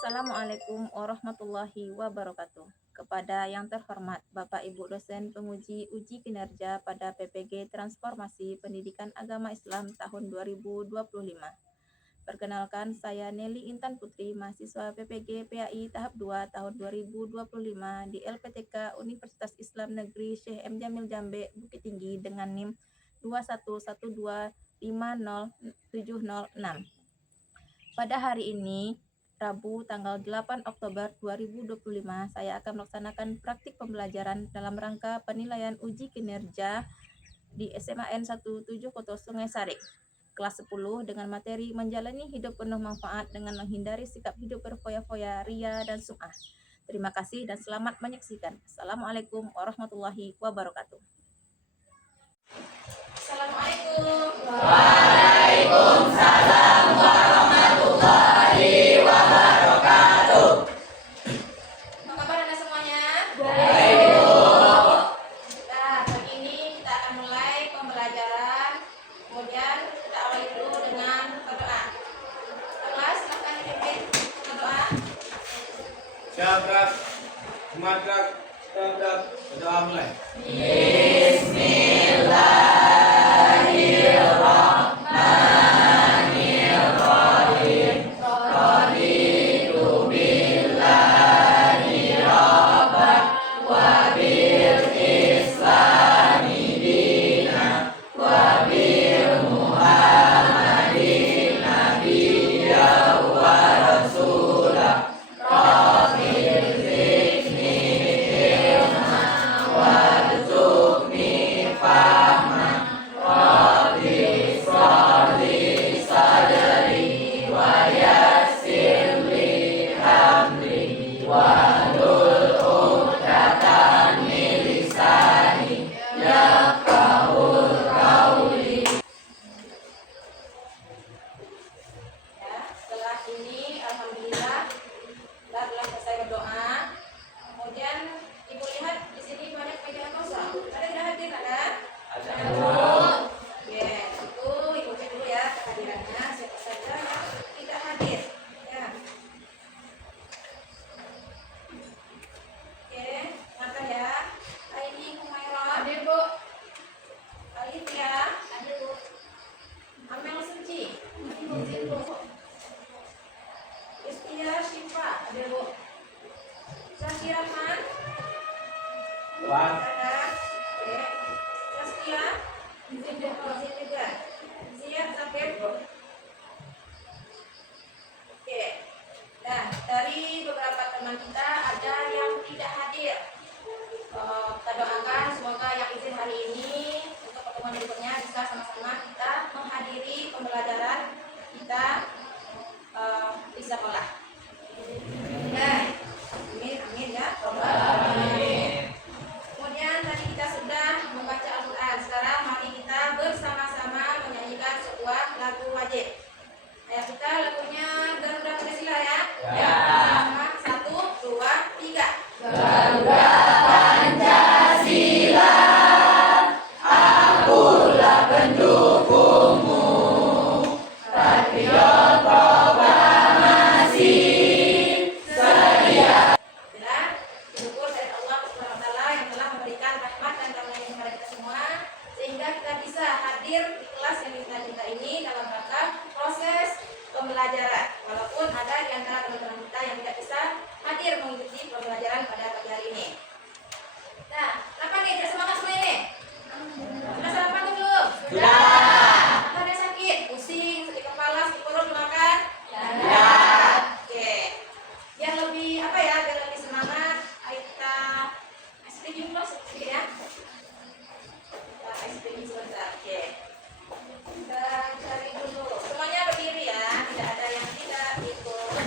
Assalamualaikum warahmatullahi wabarakatuh. Kepada yang terhormat Bapak Ibu dosen penguji uji kinerja pada PPG Transformasi Pendidikan Agama Islam tahun 2025. Perkenalkan, saya Nelly Intan Putri, mahasiswa PPG PAI tahap 2 tahun 2025 di LPTK Universitas Islam Negeri Syekh M. Jamil Jambe, Bukit Tinggi dengan NIM 211250706. Pada hari ini, Rabu tanggal 8 Oktober 2025, saya akan melaksanakan praktik pembelajaran dalam rangka penilaian uji kinerja di SMAN 17 Koto Sungai Sarik, kelas 10 dengan materi menjalani hidup penuh manfaat dengan menghindari sikap hidup berfoya-foya, ria, dan sum'ah. Terima kasih dan selamat menyaksikan. Assalamualaikum warahmatullahi wabarakatuh. Assalamualaikum. Waalaikumsalam warahmatullahi wabarakatuh. Apa kabar Anda semuanya? Baik, Bu. Nah, pagi ini kita akan mulai pembelajaran. Kemudian kita awali dulu dengan berdoa. Kelas, silakan dipimpin berdoa. Syabrak, Sumatrak, Syabrak, berdoa mulai. Bismillahirrahmanirrahim. Raditu billahi rabban wa bil islami dinan wa bil muhammadin nabiyyan wa rasulah. Rabbil zidni ilman warzuqni fahman. Rabbi shrahli sadri wa yassir li amri wahlul 'uqdatam min lisani yafqahul qawli. Ya, setelah ini alhamdulillah kita telah selesai berdoa. Kemudian Ibu lihat di sini banyak meja kosong. Ada yang hadir ada? Ada. Yes, itu Ibu cek dulu ya kehadirannya, siapa saja yang tidak hadir. Ya. Oke, maka ya. Aini Humairah. Hadir, Bu. Alifia. Hadir, Bu. Amel Suci. Hadir, Bu. Istia Syifa. Hadir, Bu. Zaki Rahman. Wan. Ada. Oke. Saskia. Izin juga. Zia Zakir. Oke. Nah, dari beberapa teman kita ada yang tidak hadir. Kita doakan semoga yang izin hari ini untuk pertemuan berikutnya bisa sama-sama kita menghadiri pembelajaran kita di sekolah. Nah, amin ya. Amin. Kemudian tadi kita sudah membaca Al-Quran. Sekarang mari kita bersama-sama menyanyikan sebuah lagu wajib. Ayo kita lagunya Garuda Pancasila ya. Ya. Sama 1, 2, 3. Garuda Pancasila, akulah pendukungmu. Patriot proklamasi, sedia. Adalah syukur dari Allah SWT yang telah memberikan rahmat dan karunia kepada kita semua, sehingga kita bisa hadir di kelas yang kita ini dalam rangka proses pembelajaran. Walaupun ada di antara teman-teman kita yang tidak bisa hadir mengikuti pembelajaran pada pagi hari ini. Nah, apa nih? Tidak semangat semua ini? Sudah sarapan belum? Sudah. Atau ada sakit? Pusing, sakit kepala, sakit perut, makan? Ya. Oke. Biar lebih apa ya? Biar lebih semangat. Ayo kita SPG dulu sedikit ya. Kita SPG sebentar. Oke. Kita cari dulu. Semuanya berdiri ya. Tidak ada yang tidak ikut.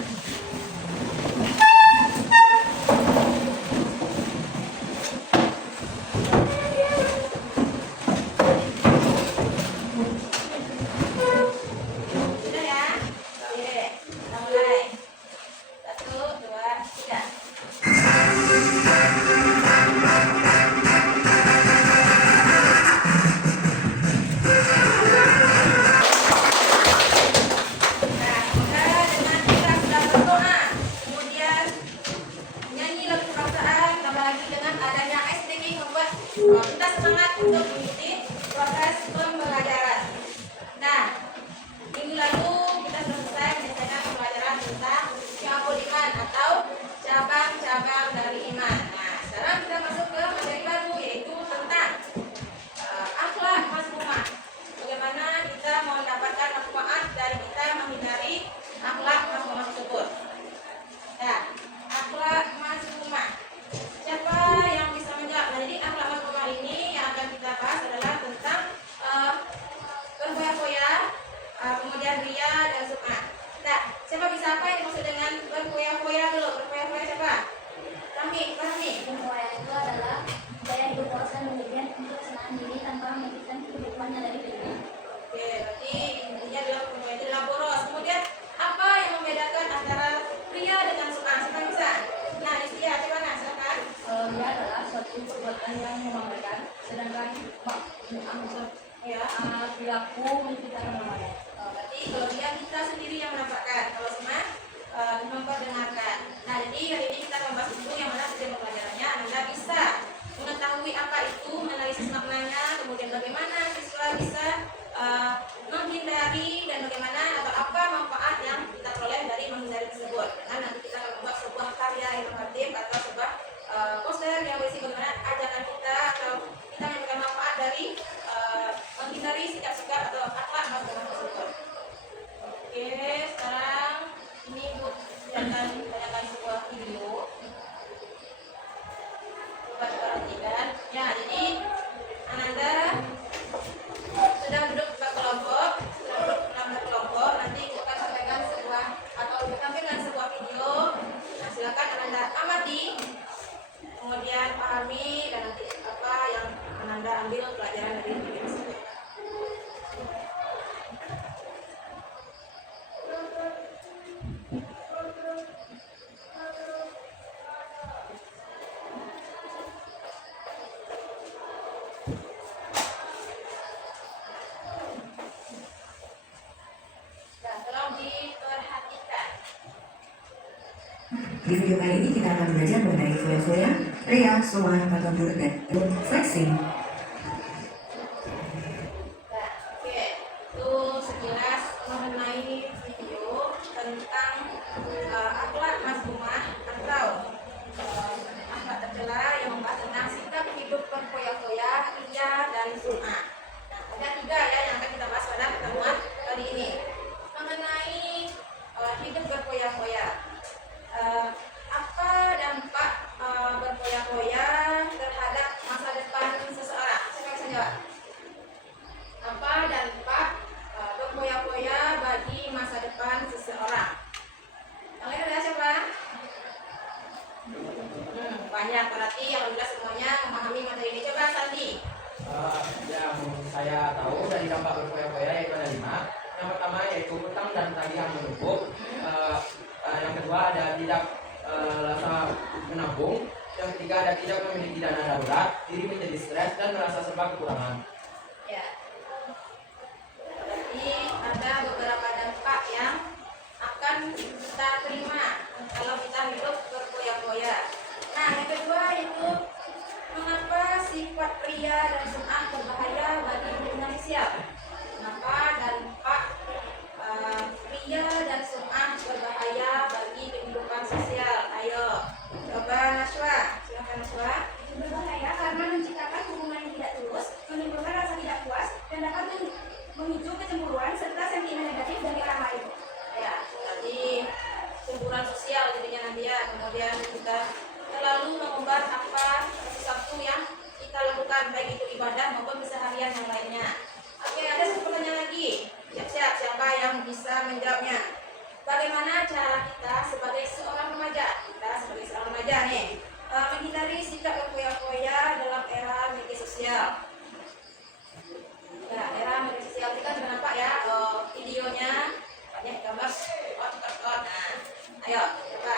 ya? Perilaku menciptakan namanya. Berarti kalau dia kita sendiri yang menampakkan, kalau semua memperdengarkan. Nah, jadi hari ini kita membahas dulu yang mana tujuan pembelajarannya. Anda bisa mengetahui apa itu, menganalisis maknanya, kemudian bagaimana siswa bisa menghindari dan bagaimana atau apa manfaat yang kita peroleh dari menghindari tersebut. Dengan nanti kita akan membuat sebuah karya informatif atau sebuah poster yang berisi bagaimana ajaran kita atau kita memberikan manfaat dari menghindari sikap-sikap atau akhlak masyarakat tersebut. Oke, sekarang ini Bu akan tanyakan sebuah video. Coba perhatikan. Ya, jadi Ananda sedang duduk berkelompok, nanti Ibu akan sampaikan sebuah atau Ibu tampilkan sebuah video. Nah, silakan Ananda amati, kemudian pahami dan nanti apa yang Ananda ambil pelajaran dari video tersebut. Nah, tolong diperhatikan. Di video kali ini kita akan belajar mengenai foya-foya, rea, soan, patambur, dan flexing. Nah, oke, itu sekilas mengenai video tentang akhlak mazmumah atau akhlak tercela yang membahas tentang sikap hidup berfoya-foya, ria, dan sum'ah. Nah, ada 3 ya yang akan kita bahas pada pertemuan kali ini. Mengenai hidup berfoya-foya. Apa dampak berfoya-foya terhadap masa depan seseorang? Siapa yang bisa jawab? Apa dampak berfoya-foya bagi masa depan seseorang? Yang lain ada siapa? Banyak, berarti alhamdulillah semuanya memahami materi ini. Coba Sandi. Yang saya tahu dari dampak berfoya-foya yaitu ada 5. Yang pertama yaitu hutang dan tagihan menumpuk. Yang kedua ada tidak rasa menabung. Yang ketiga ada tidak memiliki dana darurat, diri menjadi stres dan merasa serba kekurangan. Ya. Berarti ada beberapa dampak yang akan kita terima kalau kita hidup berfoya-foya. Nah, yang kedua itu mengapa sifat ria dan sum'ah berbahaya bagi hubungan sosial? Mengapa dampak ria dan sum'ah berbahaya bagi kehidupan sosial? Ayo, coba Naswa, silakan Naswa. Berbahaya karena menciptakan hubungan yang tidak tulus, menimbulkan rasa tidak puas, dan dapat memicu kecemburuan serta sentimen negatif dari orang lain. Ya, berarti cemburuan sosial jadinya nanti ya. Kemudian kita terlalu mengumbar apa sesuatu yang kita lakukan, baik itu ibadah maupun keseharian yang lainnya. Oke, ada satu pertanyaan lagi. Siap-siap, siapa yang bisa menjawabnya? Bagaimana cara kita sebagai seorang remaja? Kita sebagai seorang remaja nih menghindari sikap berfoya-foya dalam era media sosial. Ya, era media sosial ini kan sudah nampak ya videonya, banyak gambar cepat. Nah, ayo coba.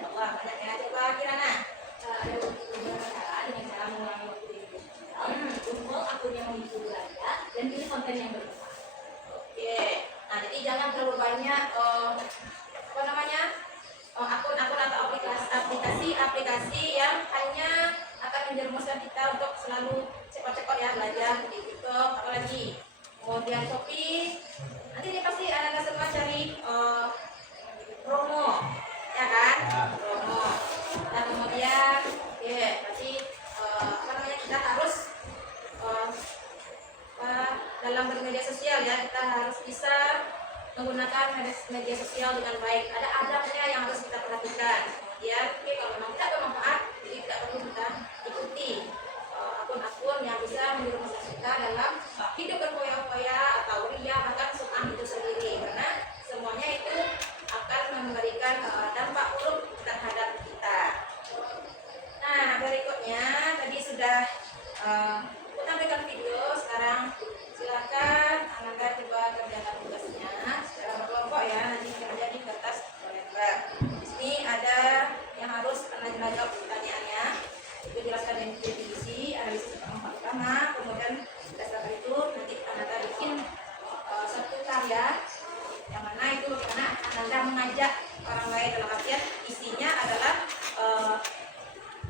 Allah banyaknya, coba Kirana. Ada beberapa cara dengan cara mengurangi waktu di media sosial, untuk akunnya memicu belanja dan pilih konten yang bermanfaat. Oke, nah jadi jangan terlalu banyak akun-akun atau aplikasi yang hanya akan menjerumuskan kita untuk selalu cepat-cepat ya belajar di TikTok apalagi, kemudian Shopee. Nanti ini pasti Anda semua cari promo, ya kan? Promo. Nah kemudian, berarti kita harus dalam bermedia sosial ya, kita harus bisa menggunakan media sosial dengan baik. Ada adabnya yang harus kita perhatikan. Kemudian, kalau memang tidak bermanfaat, jadi tidak perlu kita ikuti akun-akun yang bisa menjerumuskan kita dalam hidup berfoya-foya atau ria bahkan sum'ah itu sendiri, karena semuanya itu akan memberikan dampak buruk terhadap kita. Nah, berikutnya tadi sudah aku tampilkan video. Sekarang silakan Ananda coba kerjakan tugasnya secara berkelompok ya. Nanti kerja di kertas lembar. Di sini ada yang harus Anda jawab pertanyaannya. Itu jelaskan dari definisi, analisis pertama, kemudian berdasarkan itu nanti Anda mengajak orang lain, dalam artian isinya adalah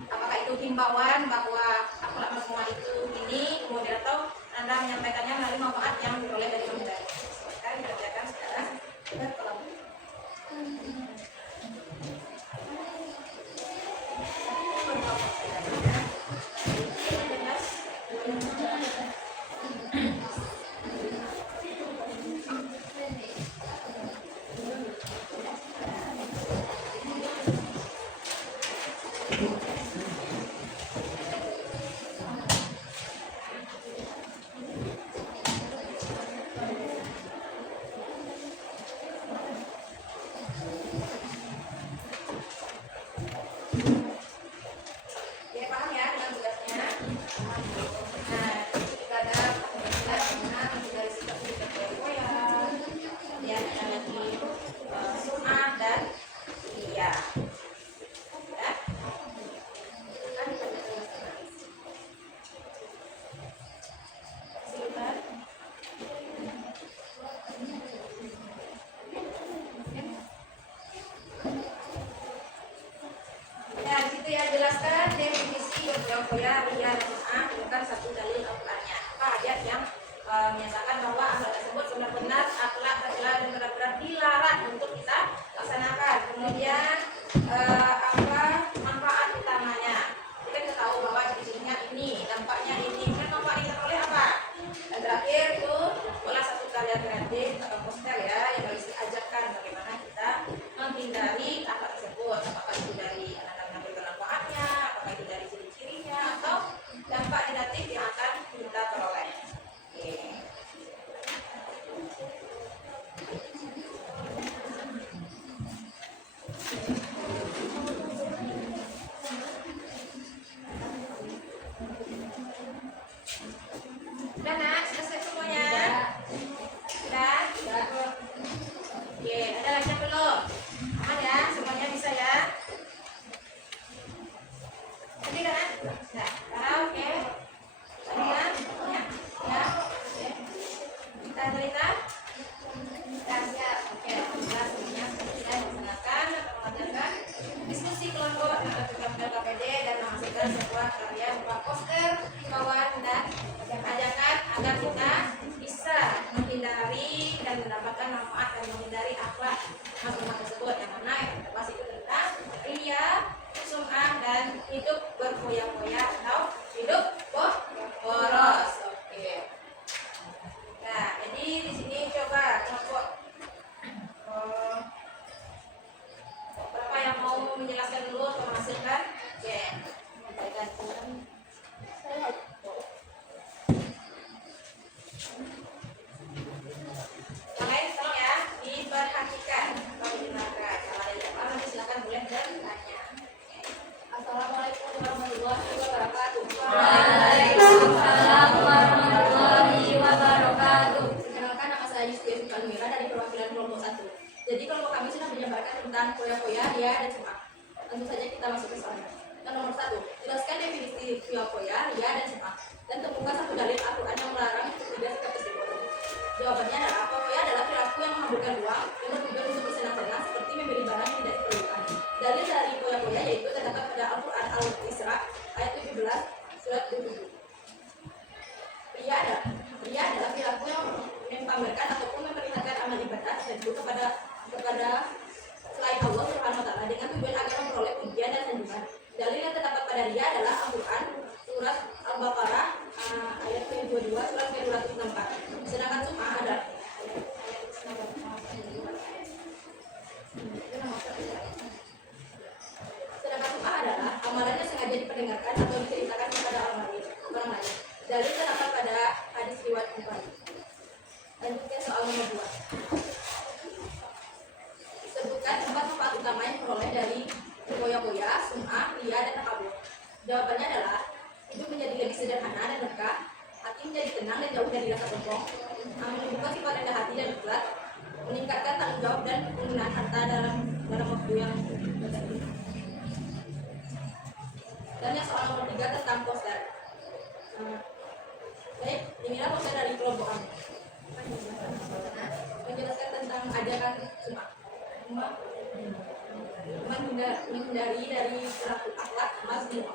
apakah itu himbauan bahwa akhlak Rasulullah itu ini, kemudian atau Anda menyampaikannya melalui manfaat yang diperoleh dari pembelajaran. Sekarang kita kerjakan sekarang berkelompok. Jadi paham ya dengan tugasnya? Nah, kita ada bagaimana dari sikap ya, kemudian ada lagi sum'ah dan iya. Ya. Kan sebentar. Ya, di situ ya jelaskan definisi berfoya-foya, ria, dan sum'ah bukan satu dalil Al-Qur'annya. Apa ayat yang menyatakan bahwa akhlak tersebut benar-benar akhlak tercela dan benar-benar dilarang untuk kita laksanakan. Kemudian apa manfaat utamanya? Kita tahu bahwa isinya ini, dampaknya ini. Kemudian manfaat yang teroleh apa? Dan terakhir itu adalah satu karya kreatif atau poster ya yang harus diajarkan bagaimana kita menghindari akhlak tersebut. Apakah itu dari anak-anak bermanfaatnya, apakah itu dari ciri-cirinya, atau dampak negatif yang akan kita peroleh. Oke. Udah nak, selesai semuanya? Sudah? Oke, ada lagi yang belum? Aman ya, semuanya bisa ya? Tadi kan? Sudah, oke. Tadi kan? Ya, ya. Oke. Kita cerita? Siap. Oke, alhamdulillah semuanya sudah dilaksanakan atau mengajarkan diskusi kelompok dengan program KPD dan menghasilkan sebuah karya berupa poster, himbauan dan ajakan agar kita bisa menghindari dan mendapatkan manfaat dan menghindari akhlak makhluk tersebut yang mana yang kita bahas itu tentang ria, sum'ah dan hidup berfoya-foya atau hidup boros. Oke. Nah, jadi di sini coba kelompok berapa yang mau menjelaskan dulu atau menghasilkan? Oke. Yang lain tolong ya diperhatikan atau didengarkan. Kalau ada yang paham nanti silakan boleh bertanya. Assalamualaikum warahmatullahi wabarakatuh. Waalaikumsalam warahmatullahi wabarakatuh. Perkenalkan, nama saya Yusuf Kalmira dari perwakilan kelompok 1. Jadi kelompok kami sudah menjabarkan tentang foya-foya, ria, dan sum'ah. Tentu saja kita masuk ke sana. Yang nomor 1, jelaskan definisi foya-foya, ria, dan sum'ah. Dan temukan satu dalil Al-Quran yang melarang ketiga sikap tersebut. Jawabannya adalah foya adalah perilaku yang menghamburkan uang yang bertujuan untuk bersenang-senang seperti membeli barang yang tidak diperlukan. Dalil dari foya-foya yaitu terdapat pada Al-Quran Al-Isra ayat 17 surat 27. Ria adalah perilaku yang mempamerkan ataupun memperlihatkan amal ibadah tersebut kepada selain Allah Subhanahu wa taala dengan tujuan agar memperoleh pujian dan sanjungan. Dalil yang terdapat pada ria adalah Al-Qur'an surat Al-Baqarah ayat 22 surat 264. Sedangkan sum'ah adalah amalan yang sengaja diperdengarkan atau diceritakan kepada orang lain. Dalil terdapat pada hadis riwayat Bukhari. Lanjutkan soal nomor 2. Sebutkan 4 manfaat utama yang diperoleh dari foya-foya, sum'ah, ria, dan takabur. Jawabannya adalah hidup menjadi lebih sederhana dan berkah, hati menjadi tenang dan jauh dari rasa sombong, menunjukkan sifat rendah hati dan ikhlas, meningkatkan tanggung jawab dan penggunaan harta dalam waktu yang tertentu. Dan yang soal nomor 3 tentang poster. Baik, inilah poster dari kelompok kami. Menjelaskan tentang ajaran sum'ah. menghindari dari perilaku akhlak mazmum.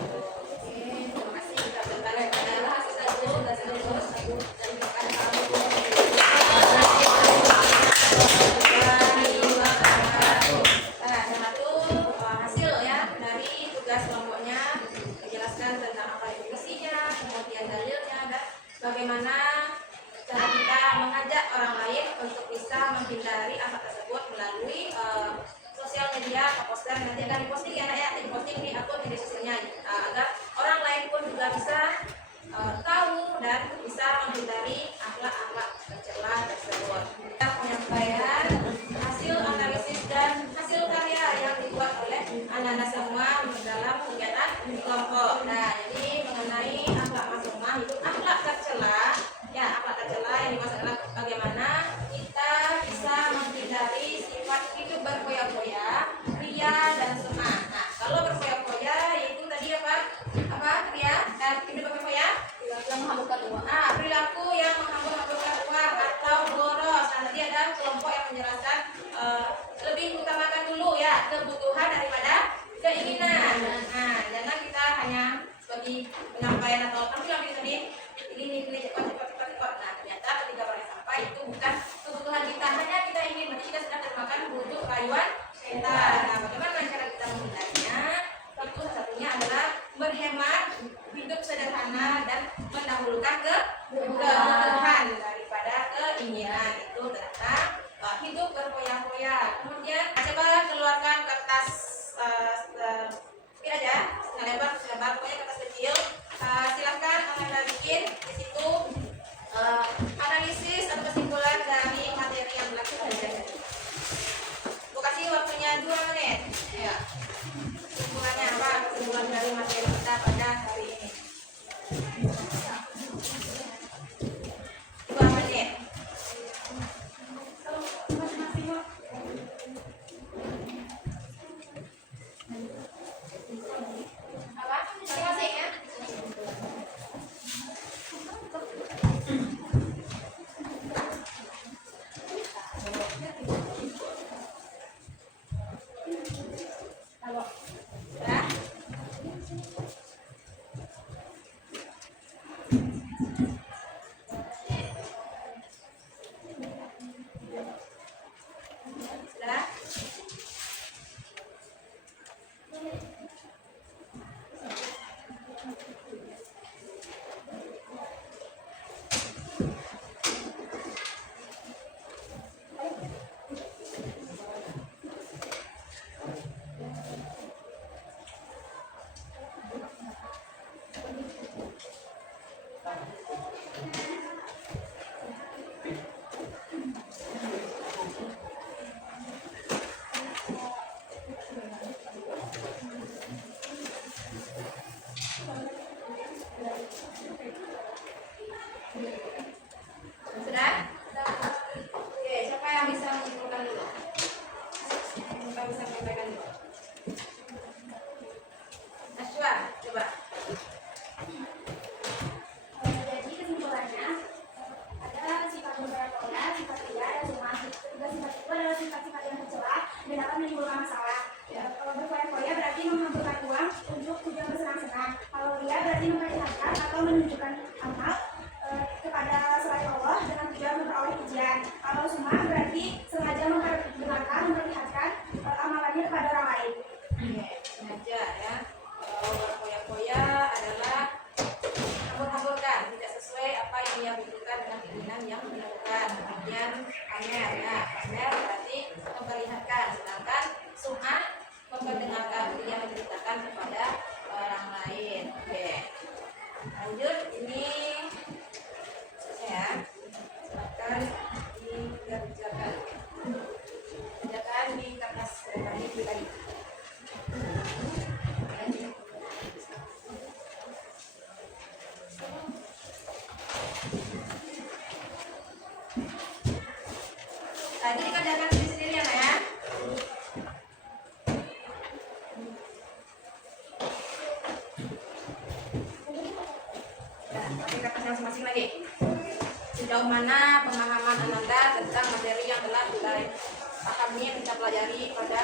Oke, terima kasih. Kita berkali adalah hasil satu dan terus satu dari rekan kami. Nah, yang satu hasil ya dari tugas kelompoknya menjelaskan tentang apa definisinya, kemudian dalilnya dan bagaimana cara kita mengajak orang lain untuk bisa menghindari akhlak tersebut melalui sosial media atau poster. Nanti akan diposting ya, ya diposting di akun media sosialnya agar orang lain pun juga bisa tahu dan bisa menghindari akhlak-akhlak tercela tersebut. Kita penyampaian hasil analisis dan hasil karya yang dibuat oleh anak-anak semua dalam kegiatan kelompok. Nah, jadi mengenai akhlak mazmumah itu akhlak tercela. Ya, akhlak tercela yang dimaksud adalah bagaimana kita bisa menghindari sifat hidup berfoya-foya, ria dan sumah. Nah, kalau berfoya-foya yaitu tadi apa? Apa ria dan hidup berfoya-foya? Yang menghamburkan uang. Nah, perilaku yang menghambur-hamburkan uang atau boros. Nah, tadi ada kelompok yang menjelaskan lebih utamakan dulu ya kebutuhan daripada keinginan. Nah, jangan kita hanya sebagai penyampaian atau tampil tadi ini cepat. Nah, ternyata ketika orang sampai itu bukan kebutuhan kita, hanya kita ingin, berarti kita sedang termakan bujuk rayuan setan. Nah, bagaimana cara kita menghindarinya? Itu salah satunya adalah berhemat, hidup sederhana dan mendahulukan kebutuhan daripada keinginan. Itu tentang hidup berfoya-foya. Kemudian coba keluarkan kertas kecil aja, setengah lebar, pokoknya kertas kecil. Silahkan Anda bikin di situ analisis atau kesimpulan dari materi yang telah kita belajar. Aku kasih waktunya 2 menit. Ya. Kesimpulannya apa? Kesimpulan dari materi kita pada hari ini. 2 menit. Apa? Masing-masing ya? Ya? Sudah? Sudah? Oke, siapa yang bisa menyimpulkan dulu? Siapa bisa menyampaikan dulu? Ashwa, coba. Jadi kesimpulannya ada sifat berfoya-foya, sifat ria dan sumah. Ketiga sifat itu adalah sifat-sifat yang tercela dan dapat menimbulkan masalah. Kalau berfoya-foya berarti menghamburkan uang untuk tujuan bersenang-senang. Kalau ria berarti memperlihatkan atau menunjukkan amal kepada selain Allah dengan tujuan memperoleh pujian. Kalau sumah berarti sengaja memperlihatkan amalannya kepada orang lain. Oke, sengaja ya. Kalau berfoya-foya adalah hambur-hamburkan, tidak sesuai apa yang ia butuhkan dengan keinginan yang dilakukan. Kemudian pamer ya, pamer berarti memperlihatkan, sedangkan sum'ah memperdengarkan, dia menceritakan kepada orang lain. Oke, lanjut ini selesai ya. Silakan dikerjakan. Kerjakan di kertas pribadi. Nah, itu dikerjakan sendiri ya, Nak, ya. Nah, pakai kertas masing-masing lagi. Sejauh mana pemahaman Ananda tentang materi yang telah kita pahami, yang kita pelajari pada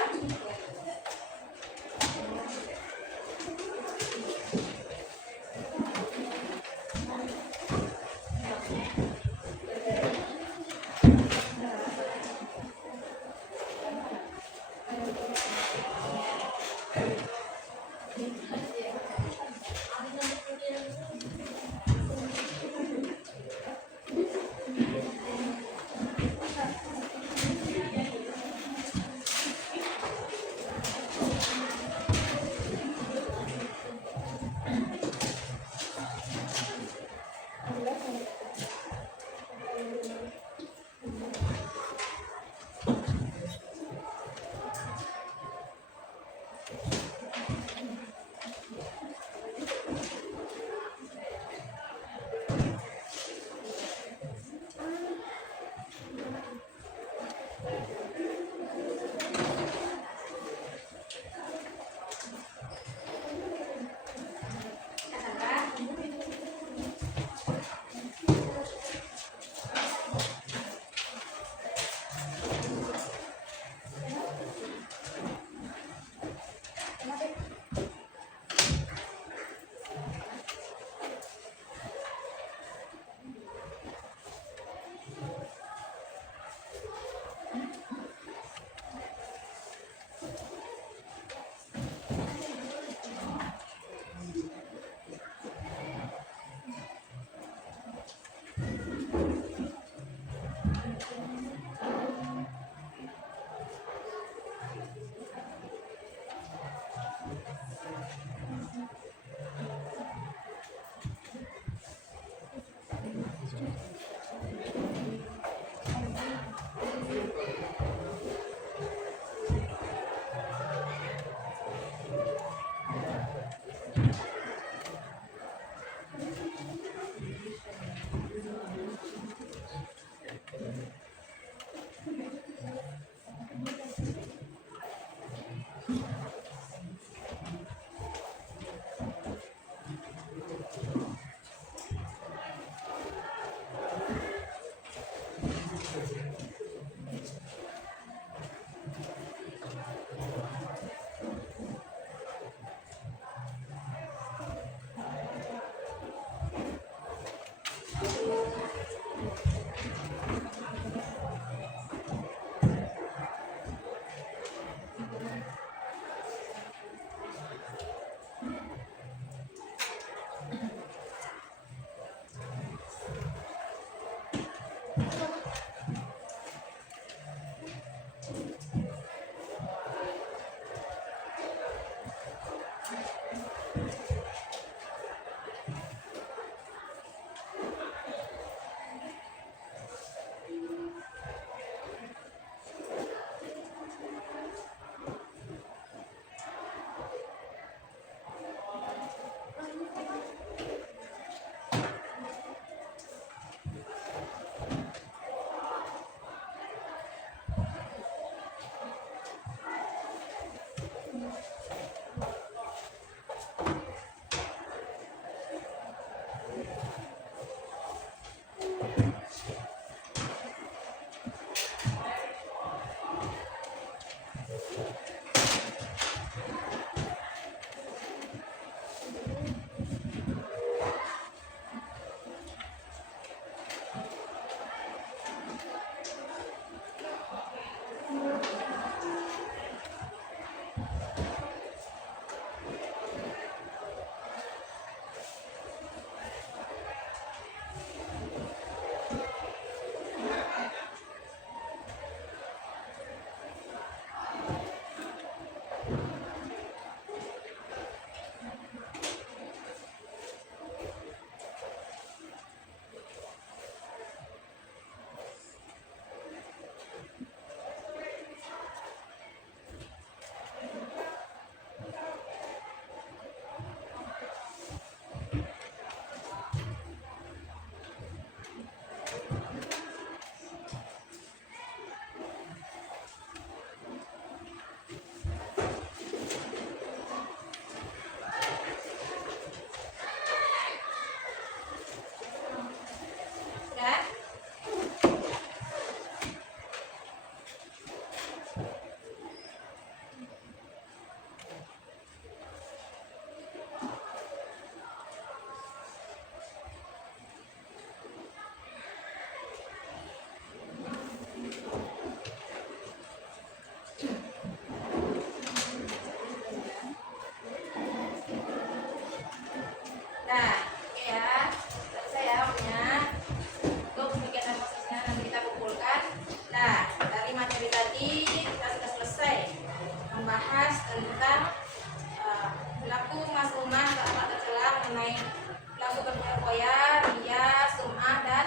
berfoya, ria, sum'ah, dan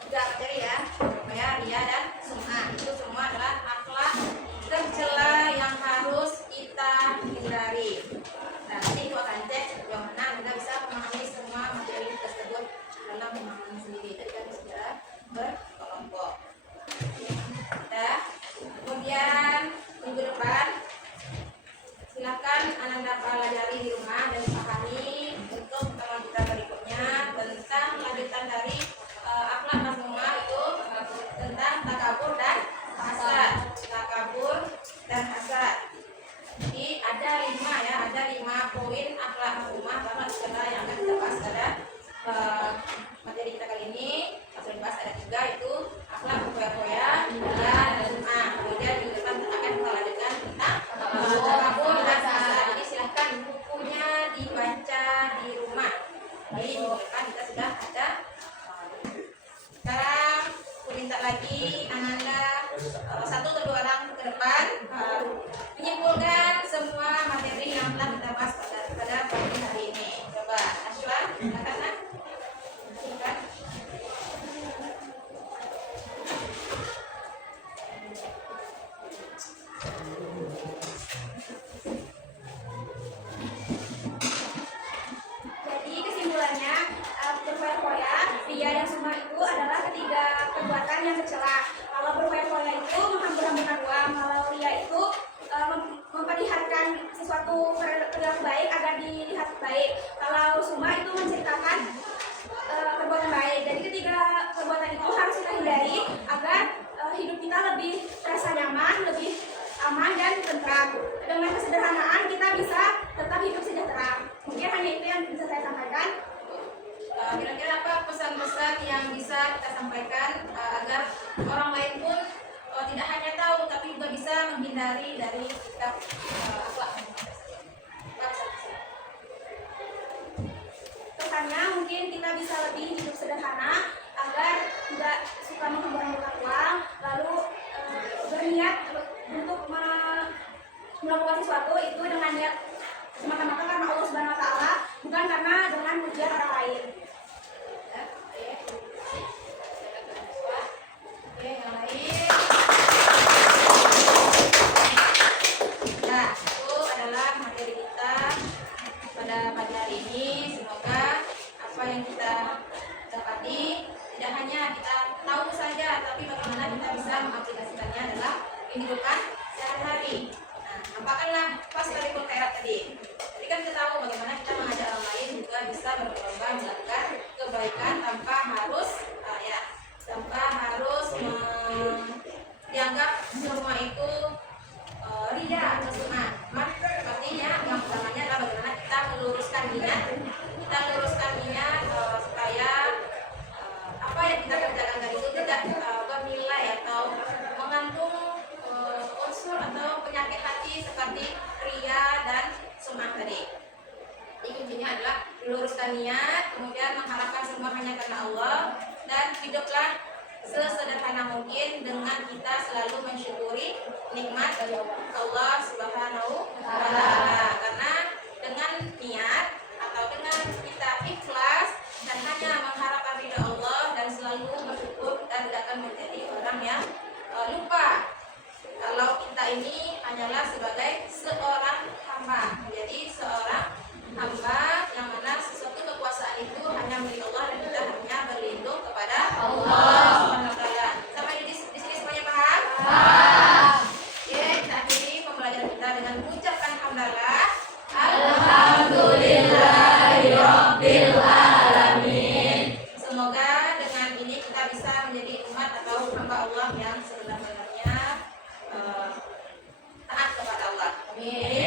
tiga materi ya, berfoya, ria, dan sum'ah. Itu semua adalah akhlak tercela yang harus kita hindari. Nah, nanti aku akan cek yang mana kita bisa memahami semua materi tersebut dalam pemahaman sendiri. Tadi kan sudah berkelompok. Ya. Kemudian minggu depan silakan Ananda pelajari di rumah dan pahami untuk pertemuan kita berikutnya tentang lanjutan dari akhlak mazmumah, itu tentang takabur dan hasad. Takabur dan hasad. Jadi ada 5 poin akhlak mazmumah karena segala yang akan kita bahas pada materi kita kali ini. Masih dibahas ada 3, itu akhlak berfoya-foya, ria, dan sum'ah. Kemudian minggu depan akan kita lanjutkan tentang takabur dan hasad. Jadi silahkan bukunya dibaca di rumah. Jadi minggu depan kita sudah ada. Sekarang aku minta lagi Ananda 1 atau 2 orang ke depan menyimpulkan semua materi yang telah kita bahas pada pagi hari ini. Coba Ashwa, silakan Nak. Silakan. Jadi kesimpulannya, berfoya-foya, ria dan sum'ah itu adalah ketiga perbuatan yang tercela. Kalau berfoya-foya itu menghambur-hamburkan uang, kalau ria itu memperlihatkan sesuatu perilaku baik agar dilihat baik. Kalau sum'ah itu menceritakan perbuatan baik. Jadi ketiga perbuatan itu harus kita hindari agar hidup kita lebih terasa nyaman, lebih aman dan tentram. Dengan kesederhanaan kita bisa tetap hidup sejahtera. Mungkin hanya itu yang bisa saya sampaikan. Kira-kira apa pesan-pesan yang bisa kita sampaikan agar orang lain pun tidak hanya tahu tapi juga bisa menghindari dari sikap akhlak tersebut. Pesannya mungkin kita bisa lebih hidup sederhana agar tidak suka menghambur-hamburkan uang, lalu berniat untuk melakukan sesuatu itu dengan niat semata-mata karena Allah Subhanahu Wa Taala, bukan karena dengan tujuan orang lain. Oke, yang lain. Nah, itu adalah materi kita pada pagi hari ini. Semoga apa yang kita dapati tidak hanya kita tahu saja, tapi bagaimana kita bisa mengaplikasikannya dalam kehidupan sehari-hari. Nah, nampakkanlah pas dari khairat tadi. Jadi kan kita tahu bagaimana kita mengajak orang lain juga bisa berlomba melakukan kebaikan tanpa harus dianggap semua itu ria atau sum'ah. Artinya yang utamanya adalah bagaimana kita meluruskan niat, supaya apa yang kita kerjakan tadi itu tidak bernilai atau mengandung unsur atau penyakit hati seperti ria dan sum'ah tadi. Jadi kuncinya adalah meluruskan niat, kemudian mengharapkan semua hanya karena Allah, dan hiduplah sesederhana mungkin dengan kita selalu mensyukuri nikmat dari Allah Subhanahu wa Ta'ala. Karena dengan niat atau dengan kita ikhlas dan hanya mengharapkan ridha Allah dan selalu bersyukur, dan tidak akan menjadi orang yang lupa kalau kita ini hanyalah sebagai seorang hamba, menjadi seorang hamba yang mana sesuatu kekuasaan itu hanya milik Allah dan kita hanya berlindung kepada Allah Subhanahu wa Ta'ala. Sampai di sini semuanya paham? Paham. Oke, kita akhiri pembelajaran kita dengan mengucapkan hamdalah. Alhamdulillahirabbil alamin. Semoga dengan ini kita bisa menjadi umat atau hamba Allah yang sebenar-benarnya taat kepada Allah. Amin.